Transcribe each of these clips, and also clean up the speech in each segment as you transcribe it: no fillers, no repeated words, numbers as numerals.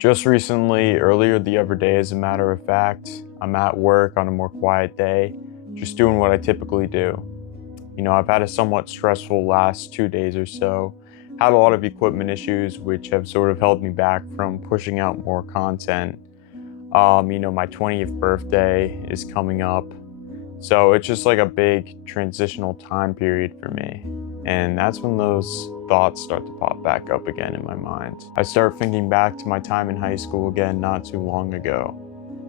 Just recently, earlier the other day, as a matter of fact, I'm at work on a more quiet day, just doing what I typically do. I've had a somewhat stressful last 2 days or so, had a lot of equipment issues which have sort of held me back from pushing out more content. My 20th birthday is coming up, so it's just like a big transitional time period for me. And that's when those thoughts start to pop back up again in my mind. I start thinking back to my time in high school again not too long ago.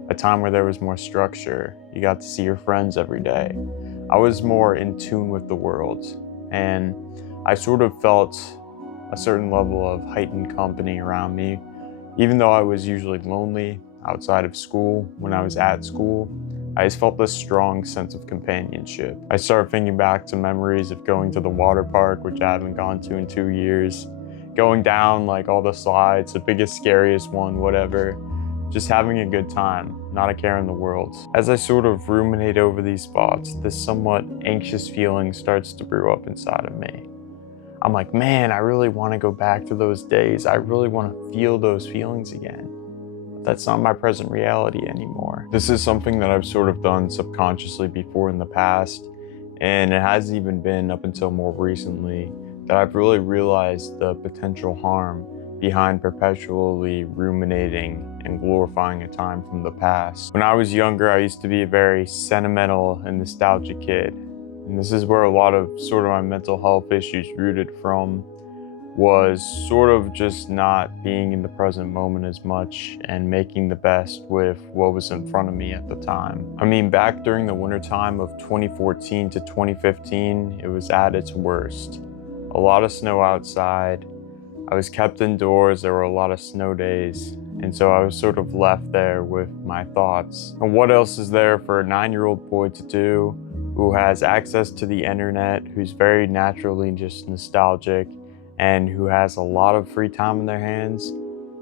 A time where there was more structure. You got to see your friends every day. I was more in tune with the world, and I sort of felt a certain level of heightened company around me. Even though I was usually lonely outside of school, when I was at school, I just felt this strong sense of companionship. I started thinking back to memories of going to the water park, which I haven't gone to in 2 years, going down like all the slides, the biggest, scariest one, whatever, just having a good time, not a care in the world. As I sort of ruminate over these thoughts, this somewhat anxious feeling starts to brew up inside of me. I'm like, man, I really want to go back to those days. I really want to feel those feelings again. That's not my present reality anymore. This is something that I've sort of done subconsciously before in the past, and it hasn't even been up until more recently that I've really realized the potential harm behind perpetually ruminating and glorifying a time from the past. When I was younger, I used to be a very sentimental and nostalgic kid, and this is where a lot of sort of my mental health issues rooted from was sort of just not being in the present moment as much and making the best with what was in front of me at the time. I mean, back during the wintertime of 2014 to 2015, it was at its worst. A lot of snow outside. I was kept indoors, there were a lot of snow days, and so I was sort of left there with my thoughts. And what else is there for a 9-year-old boy to do who has access to the internet, who's very naturally just nostalgic, and who has a lot of free time in their hands,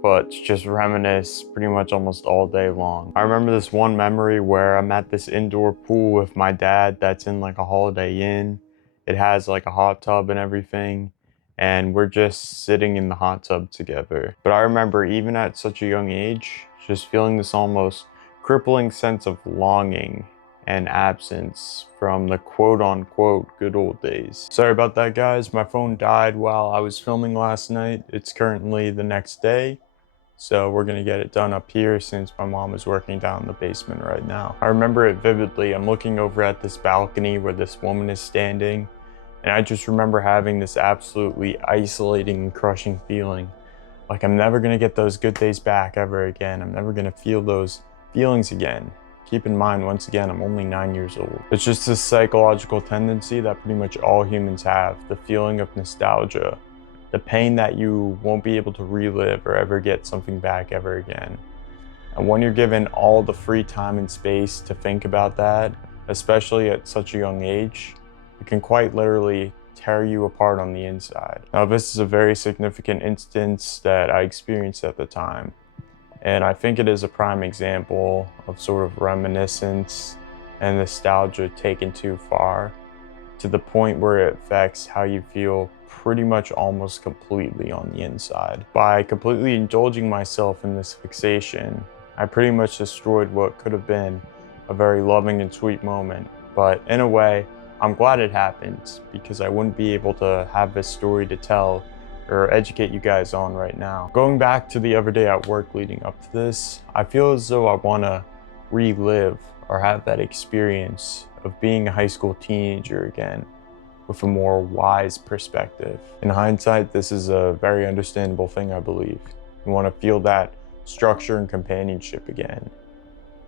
but just reminisce pretty much almost all day long. I remember this one memory where I'm at this indoor pool with my dad that's in like a Holiday Inn. It has like a hot tub and everything, and we're just sitting in the hot tub together. But I remember even at such a young age, just feeling this almost crippling sense of longing and absence from the quote-unquote good old days. Sorry about that, guys. My phone died while I was filming last night. It's currently the next day, so we're gonna get it done up here since my mom is working down in the basement right now. I remember it vividly. I'm looking over at this balcony where this woman is standing, and I just remember having this absolutely isolating and crushing feeling. Like I'm never gonna get those good days back ever again. I'm never gonna feel those feelings again. Keep in mind, once again, I'm only 9 years old. It's just this psychological tendency that pretty much all humans have, the feeling of nostalgia, the pain that you won't be able to relive or ever get something back ever again. And when you're given all the free time and space to think about that, especially at such a young age, it can quite literally tear you apart on the inside. Now, this is a very significant instance that I experienced at the time. And I think it is a prime example of sort of reminiscence and nostalgia taken too far, to the point where it affects how you feel pretty much almost completely on the inside. By completely indulging myself in this fixation, I pretty much destroyed what could have been a very loving and sweet moment. But in a way, I'm glad it happened, because I wouldn't be able to have this story to tell or educate you guys on right now. Going back to the other day at work leading up to this, I feel as though I want to relive or have that experience of being a high school teenager again with a more wise perspective. In hindsight, this is a very understandable thing, I believe. You want to feel that structure and companionship again.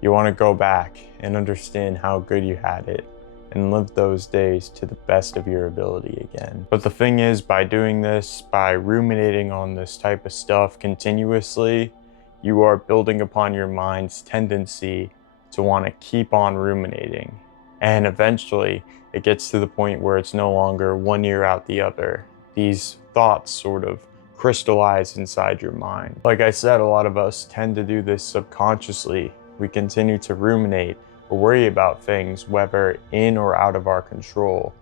You want to go back and understand how good you had it and live those days to the best of your ability again. But the thing is, by doing this, by ruminating on this type of stuff continuously, you are building upon your mind's tendency to want to keep on ruminating. And eventually, it gets to the point where it's no longer one ear out the other. These thoughts sort of crystallize inside your mind. Like I said, a lot of us tend to do this subconsciously. We continue to ruminate or worry about things, whether in or out of our control,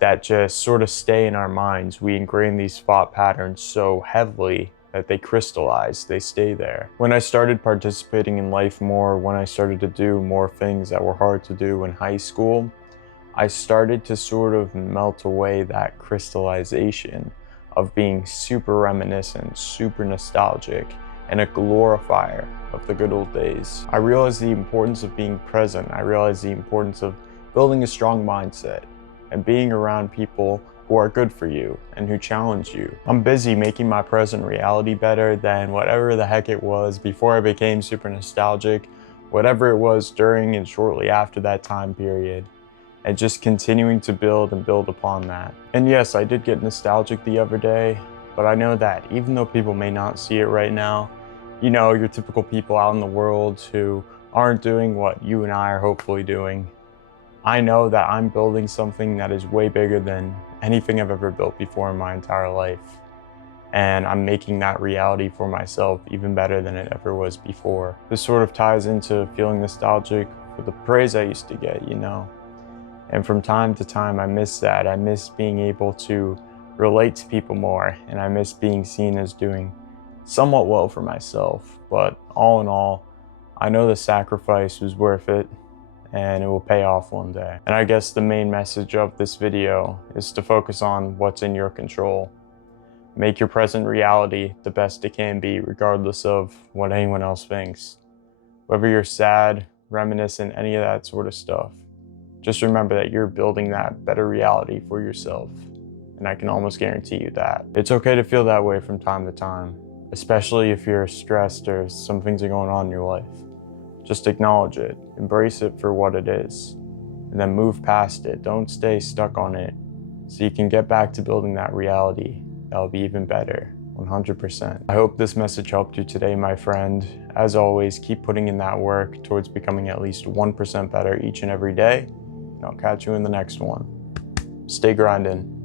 that just sort of stay in our minds. We ingrain these thought patterns so heavily that they crystallize, they stay there. When I started participating in life more, when I started to do more things that were hard to do in high school, I started to sort of melt away that crystallization of being super reminiscent, super nostalgic, and a glorifier of the good old days. I realized the importance of being present. I realized the importance of building a strong mindset and being around people who are good for you and who challenge you. I'm busy making my present reality better than whatever the heck it was before I became super nostalgic, whatever it was during and shortly after that time period, and just continuing to build and build upon that. And yes, I did get nostalgic the other day, but I know that even though people may not see it right now, you know, your typical people out in the world who aren't doing what you and I are hopefully doing, I know that I'm building something that is way bigger than anything I've ever built before in my entire life. And I'm making that reality for myself even better than it ever was before. This sort of ties into feeling nostalgic for the praise I used to get, you know. And from time to time, I miss that. I miss being able to relate to people more, and I miss being seen as doing somewhat well for myself. But all in all, I know the sacrifice was worth it, and it will pay off one day. And I guess the main message of this video is to focus on what's in your control. Make your present reality the best it can be, regardless of what anyone else thinks. Whether you're sad, reminiscent, any of that sort of stuff, just remember that you're building that better reality for yourself. And I can almost guarantee you that. It's okay to feel that way from time to time, especially if you're stressed or some things are going on in your life. Just acknowledge it, embrace it for what it is, and then move past it. Don't stay stuck on it, so you can get back to building that reality that'll be even better, 100%. I hope this message helped you today, my friend. As always, keep putting in that work towards becoming at least 1% better each and every day, and I'll catch you in the next one. Stay grinding.